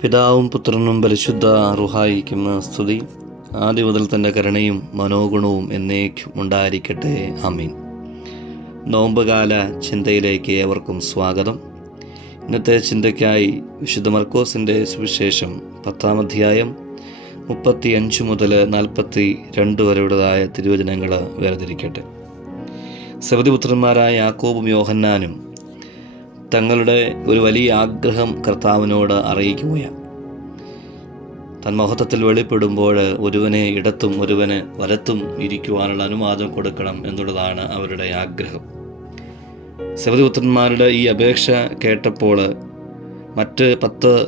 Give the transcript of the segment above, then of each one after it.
പിതാവും പുത്രനും പരിശുദ്ധ റുഹായിക്കും സ്തുതി ആദ്യ മുതൽ തന്റെ കരുണയും മനോഗുണവും എന്നേക്കും ഉണ്ടായിരിക്കട്ടെ. അമീൻ നോമ്പുകാല ചിന്തയിലേക്ക് ഏവർക്കും സ്വാഗതം. ഇന്നത്തെ ചിന്തയ്ക്കായി വിശുദ്ധ മർക്കോസിന്റെ സുവിശേഷം പത്താം അധ്യായം മുപ്പത്തി അഞ്ച് മുതൽ നാൽപ്പത്തി രണ്ട് വരെയുള്ളതായ തിരുവചനങ്ങൾ വേർതിരിക്കട്ടെ. സബദിപുത്രന്മാരായ യാക്കോബും യോഹന്നാനും തങ്ങളുടെ ഒരു വലിയ ആഗ്രഹം കർത്താവിനോട് അറിയിക്കുകയാണ്. തൻ മഹത്വത്തിൽ വെളിപ്പെടുമ്പോൾ ഒരുവനെ ഇടത്തും ഒരുവനെ വലത്തും ഇരിക്കുവാനുള്ള അനുവാദം കൊടുക്കണം എന്നുള്ളതാണ് അവരുടെ ആഗ്രഹം. ശബരിപുത്രന്മാരുടെ ഈ അപേക്ഷ കേട്ടപ്പോൾ മറ്റ് പത്ത്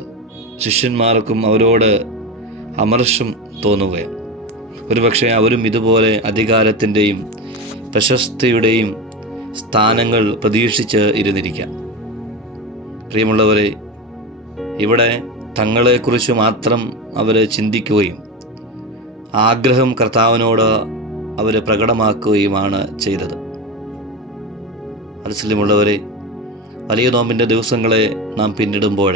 ശിഷ്യന്മാർക്കും അവരോട് അമർഷം തോന്നുകയാണ്. ഒരുപക്ഷെ അവരും ഇതുപോലെ അധികാരത്തിന്റെയും പ്രശസ്തിയുടെയും സ്ഥാനങ്ങൾ പ്രതീക്ഷിച്ച് ഇരുന്നിരിക്കാം. പ്രിയമുള്ളവരെ ഇവിടെ തങ്ങളെക്കുറിച്ച് മാത്രം അവർ ചിന്തിക്കുകയും ആഗ്രഹം കർത്താവിനോട് അവർ പ്രകടമാക്കുകയുമാണ് ചെയ്തത്. മനസ്സിലുമുള്ളവരെ വലിയ നോമ്പിന്റെ ദിവസങ്ങളെ നാം പിന്നിടുമ്പോൾ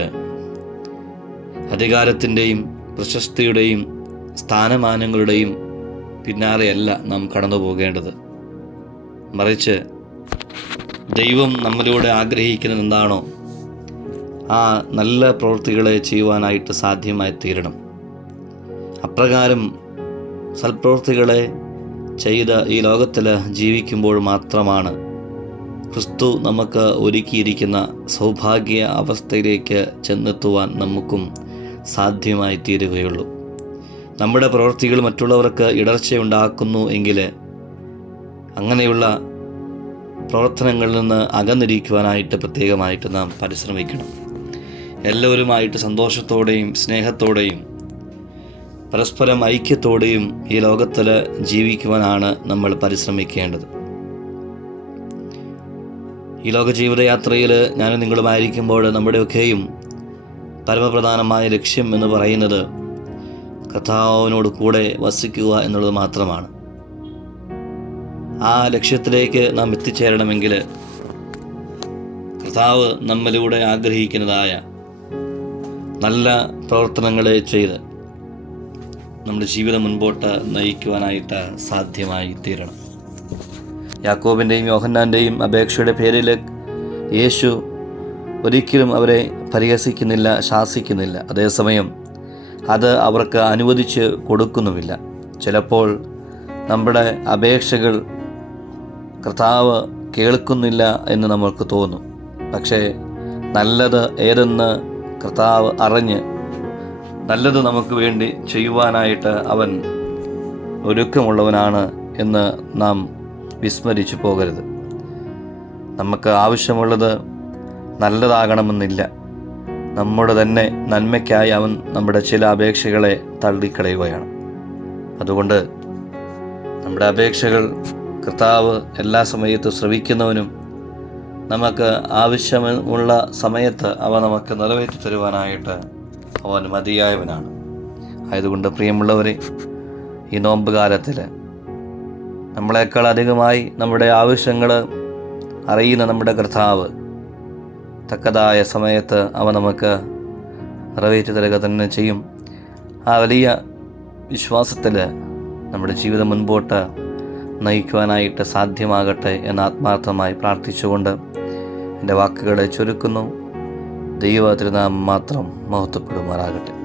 അധികാരത്തിന്റെയും പ്രശസ്തിയുടെയും സ്ഥാനമാനങ്ങളുടെയും പിന്നാലെയല്ല നാം കടന്നു പോകേണ്ടത് മറിച്ച് ദൈവം നമ്മളിലൂടെ ആഗ്രഹിക്കുന്നത് എന്താണോ ആ നല്ല പ്രവൃത്തികളെ ചെയ്യുവാനായിട്ട് സാധ്യമായി തീരണം. അപ്രകാരം സൽപ്രവൃത്തികളെ ചെയ്ത് ഈ ലോകത്തിൽ ജീവിക്കുമ്പോൾ മാത്രമാണ് ക്രിസ്തു നമുക്ക് ഒരുക്കിയിരിക്കുന്ന സൗഭാഗ്യ അവസ്ഥയിലേക്ക് ചെന്നെത്തുവാൻ നമുക്കും സാധ്യമായി തീരുകയുള്ളൂ. നമ്മുടെ പ്രവൃത്തികൾ മറ്റുള്ളവർക്ക് ഇടർച്ചയുണ്ടാക്കുന്നു എങ്കിൽ അങ്ങനെയുള്ള പ്രവർത്തനങ്ങളിൽ നിന്ന് അകന്നിരിക്കുവാനായിട്ട് പ്രത്യേകമായിട്ട് നാം പരിശ്രമിക്കണം. എല്ലാവരുമായിട്ട് സന്തോഷത്തോടെയും സ്നേഹത്തോടെയും പരസ്പരം ഐക്യത്തോടെയും ഈ ലോകത്തിൽ ജീവിക്കുവാനാണ് നമ്മൾ പരിശ്രമിക്കേണ്ടത്. ഈ ലോക ജീവിതയാത്രയിൽ ഞാനും നിങ്ങളുമായിരിക്കുമ്പോൾ നമ്മുടെയൊക്കെയും പരമപ്രധാനമായ ലക്ഷ്യം എന്ന് പറയുന്നത് കഥാവിനോട് കൂടെ വസിക്കുക എന്നുള്ളത് മാത്രമാണ്. ആ ലക്ഷ്യത്തിലേക്ക് നാം എത്തിച്ചേരണമെങ്കിൽ കഥാവ് നമ്മിലൂടെ ആഗ്രഹിക്കുന്നതായ നല്ല പ്രവർത്തനങ്ങളെ ചെയ്ത് നമ്മുടെ ജീവിതം മുൻപോട്ട് നയിക്കുവാനായിട്ട് സാധ്യമായി തീരണം. യാക്കോബിന്റെയും യോഹന്നാന്റെയും അപേക്ഷയുടെ പേരിൽ യേശു ഒരിക്കലും അവരെ പരിഹസിക്കുന്നില്ല ശാസിക്കുന്നില്ല. അതേസമയം അത് അവർക്ക് അനുവദിച്ച് കൊടുക്കുന്നുമില്ല. ചിലപ്പോൾ നമ്മുടെ അപേക്ഷകൾ കർത്താവ് കേൾക്കുന്നില്ല എന്ന് നമ്മൾക്ക് തോന്നും. പക്ഷേ നല്ലത് ഏതെന്ന് കർത്താവ് അറിഞ്ഞ് നല്ലത് നമുക്ക് വേണ്ടി ചെയ്യുവാനായിട്ട് അവൻ ഒരുക്കമുള്ളവനാണ് എന്ന് നാം വിസ്മരിച്ചു പോകരുത്. നമുക്ക് ആവശ്യമുള്ളത് നല്ലതാകണമെന്നില്ല. നമ്മുടെ തന്നെ നന്മയ്ക്കായി അവൻ നമ്മുടെ ചില അപേക്ഷകളെ തള്ളിക്കളയുകയാണ്. അതുകൊണ്ട് നമ്മുടെ അപേക്ഷകൾ കർത്താവ് എല്ലാ സമയത്തും ശ്രവിക്കുന്നവനും നമുക്ക് ആവശ്യമുള്ള സമയത്ത് അവ നമുക്ക് നിറവേറ്റി തരുവാനായിട്ട് അവൻ മതിയായവനാണ്. ആയതുകൊണ്ട് പ്രിയമുള്ളവരെ ഈ നോമ്പ് കാലത്തിൽ നമ്മളെക്കാൾ അധികമായി നമ്മുടെ ആവശ്യങ്ങൾ അറിയുന്ന നമ്മുടെ കർത്താവ് തക്കതായ സമയത്ത് അവ നമുക്ക് നിറവേറ്റി തരിക തന്നെ ചെയ്യും. ആ വലിയ വിശ്വാസത്തിൽ നമ്മുടെ ജീവിതം മുൻപോട്ട് നയിക്കുവാനായിട്ട് സാധ്യമാകട്ടെ എന്ന് ആത്മാർത്ഥമായി പ്രാർത്ഥിച്ചുകൊണ്ട് എന്റെ വാക്കുകളെ ചുരുക്കുന്നു. ദൈവ തിരുനാമം മാത്രം മഹത്വപ്പെടുമാറാകട്ടെ.